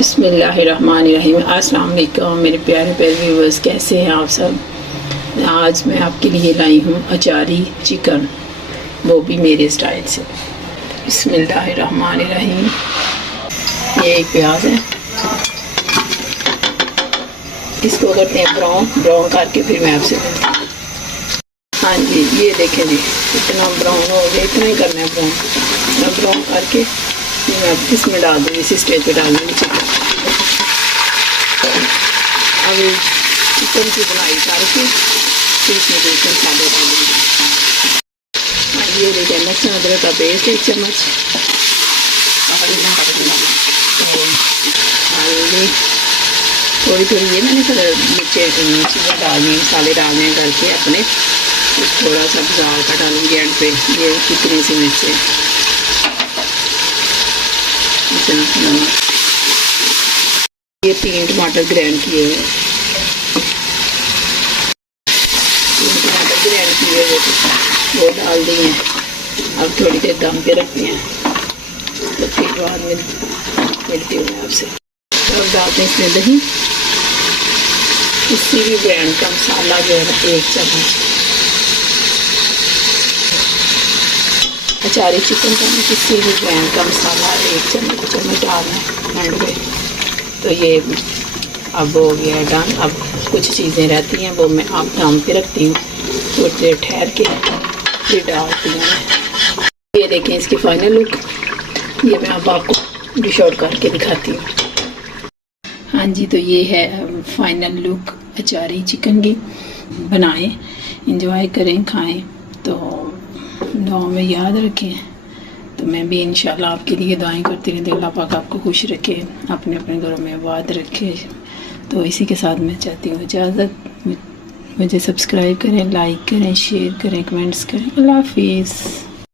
बिस्मिल्लाहिर्रहमानिर्रहीम। अस्सलाम वालेकुम मेरे प्यारे व्यूअर्स, कैसे हैं आप सब। आज मैं आपके लिए लाई हूँ अचारी चिकन, वो भी मेरे स्टाइल से। बिस्मिल्लाहिर्रहमानिर्रहीम। ये एक प्याज है, इसको करते हैं ब्राउन करके फिर मैं आपसे मिलती हूँ। हाँ जी, ये देखें जी, इतना ब्राउन हो गया, इतना ही करना है ब्राउन करके मैं इसमें डाल दूँगी, इसी स्टेज पे डाल दूँगी चिकन। अब चिकन की बुनाई करके फिर इसमें दूसरे मसाले डालूँगी। हाँ, ये देखिए लहसुन अदरक का पेस्ट 1 चम्मच, हल्दी थोड़ी ये मैंने चीज़ें डालनी, मसाले डालने करके अपने, थोड़ा सा बाजार का डालूँगी एंड पे। ये कितनी सी मिर्चें, ये 3 टमाटर ग्राइंड किए हुए, 3 टमाटर ग्राइंड किए हुए वो डाल दिए हैं। अब थोड़ी देर दम पे रखते हैं, तो फिर बाद में मिलती हूँ मैं आपसे। तो अब डालते हैं इसमें दही, किसी भी ब्रांड का मसाला जो है 1 चम्मच। अचारी चिकन का मैं किसी भी ब्रांड का मसाला 1 चम्मच डालना है एंड पे। तो ये अब हो गया डन। अब कुछ चीज़ें रहती हैं वो मैं आप दम पे रखती हूँ, थोड़ी देर ठहर के फिर डालती हूँ। ये देखें इसकी फाइनल लुक, ये मैं अब आपको डिश आउट करके दिखाती हूँ। हाँ जी, तो ये है फाइनल लुक अचारी चिकन की। बनाएं, इंजॉय करें, खाएं, तो दुआ में याद रखें। तो मैं भी इंशाल्लाह आपके लिए दुआएं करती रहती हूँ। अल्लाह पाक आपको खुश रखे, अपने अपने घरों में आबाद रखे। तो इसी के साथ मैं चाहती हूँ इजाज़त। मुझे सब्सक्राइब करें, लाइक करें, शेयर करें, कमेंट्स करें। अल्लाह हाफिज़।